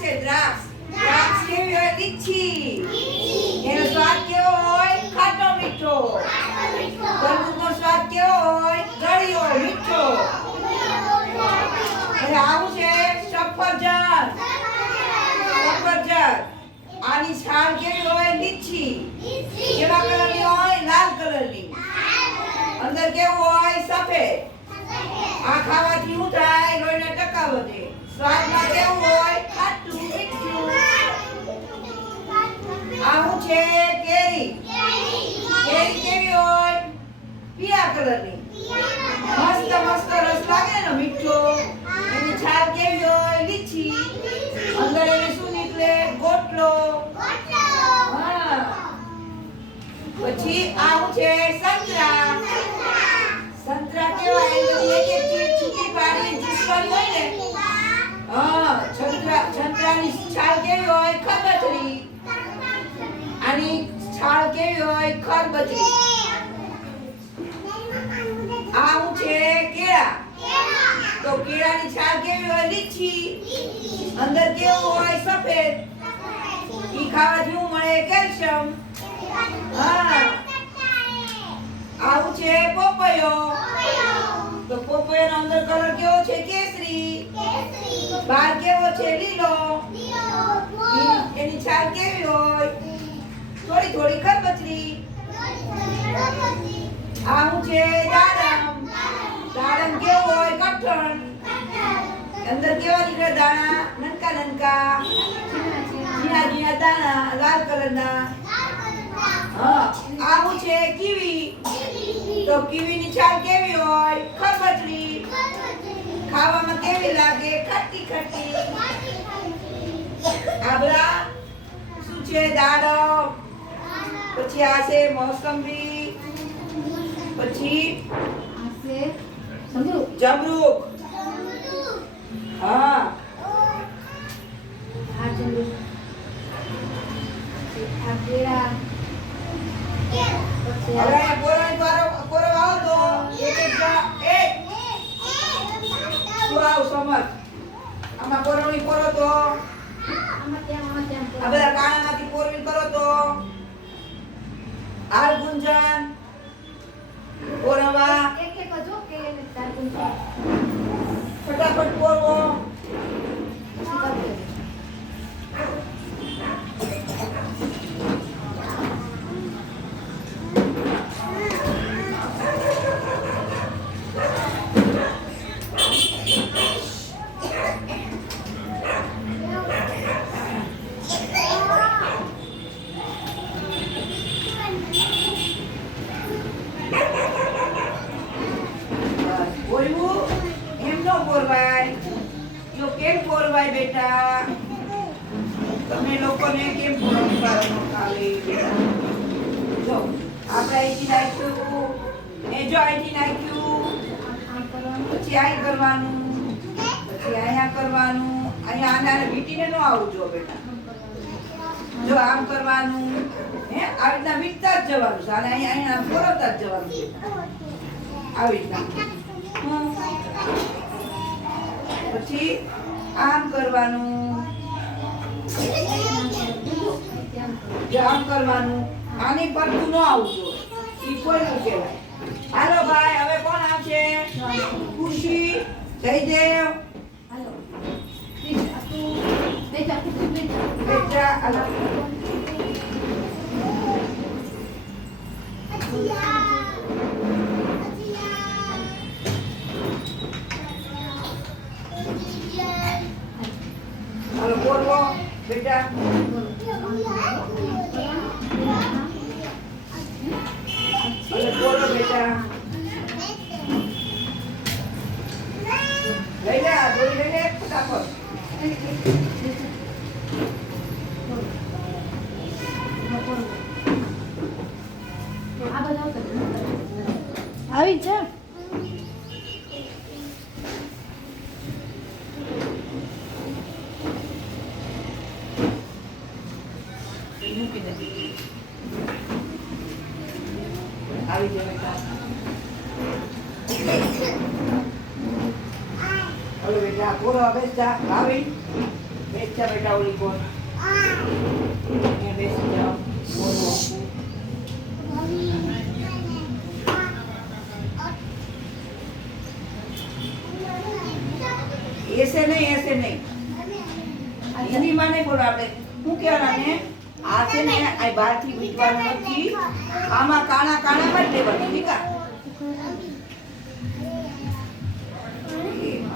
છે દ્રાક્ષ. દ્રાક્ષ કેવી હોય? લીચી. એનો સ્વાદ કેવો હોય? ખાટો મીઠો. તરબૂચનો સ્વાદ કેવો હોય? ગળ્યો મીઠો. આવું છે સફરજન. સફરજન. આની છાલ કેવી હોય? લીચી. કેવા કલરની હોય? લાલ કલરની. અંદર કેવું હોય? સફેદ. આ ખાવાથી શું થાય? લોહીના ટકા વધે. સ્વાદમાં કેવું હોય? ખાટું મીઠું. આ શું છે કેરી. કેરી કેવી હોય? પીળા કલરની મસ્ત મસ્ત રસ લાગે ને મીઠો એની છાલ કેવી હોય લીચી અંદર એને શું નીકળે ગોટલો હા પછી આ શું છે સંતરા સંતરા કેવા એ બધી એક એક ચીજ છૂટી પાડીને ચૂસવાની હોય ને હા સંતરા સંતરાની છાલ કેવી હોય ખરબચડી આની છાલ કેવી હોય ખરબચડી આ શું છે કેળા. તો કેળાની છાલ કેવી હોય લીચી અંદર કેવું હોય, સફેદ. ઈ ખાવા જેવું મળે, કેલ્શિયમ. હા. આવું છે પોપયો. તો પોપયોનો અંદર કલર કેવો છે, કેસરી. બહાર કેવો છે, લીલો. થોડી થોડી ખરબચડી આવું છે દાડમ. દાડમ કેવું હોય? કઠણ. અંદર કેવા નીકળે દાણા? નનકા નનકા ઝીણા ઝીણા દાણા, લાલ કલરના. આવું છે કીવી. તો કીવીની છાલ કેવી હોય? ખરબચડી. ખાવામાં કેવી લાગે? ખટ્ટી ખટ્ટી આ બધા શું છે દાડમ? પછી આ છે મોસંબી. પછી જમરૂક હા. આમાં પોરવણી કરો તો. આ બધા કાણામાંથી પોરવણી કરો તો. હાલ ગુંજન પોરવા ફટાફટ પોરવો બસ, પોરવું એમ ન પોરવાય જો કેમ પોરવાય બેટા? તમે લોકોને કેમ પોરવણી આવે જો, આપણે અહીંથી નાખ્યું, એ જો અહીંથી નાખ્યું, પછી અહીં કરવાનું, પછી અહીંયા કરવાનું, અહીંયા આનાને વીટીને ન આવું જો બેટા. જો આમ કરવાનું, હે? આવી રીતના વીટતા જ જવાનું છે. અને અહીંયા અહીંયા પોરવતા જ જવાનું બેટા આવી રીતના. પછી આમ કરવાનું. આમ કરવાનું, આની પર તું ન આવવું એ કોઈનું કહેવાય. હાલો ભાઈ, હવે કોણ આવશે? ખુશી જયદેવ બેટા હાલો બોલો બેટા લઈ લે આ દોરી લઈ લે ફટાફટ આવી છે મૂકી દે. આવી જાય બેટા. પૂરો બેસ જા ભાવી બેટા ઓલી કોણ? બેસી જાઓ. એસે નહીં એસે નહીં. એની માને બોલો આપણે. શું કહેવાના ને આ છે ને આ બહારથી વીટવાનું નથી આમાં કાણા કાણામાં જ લેવાનું? એ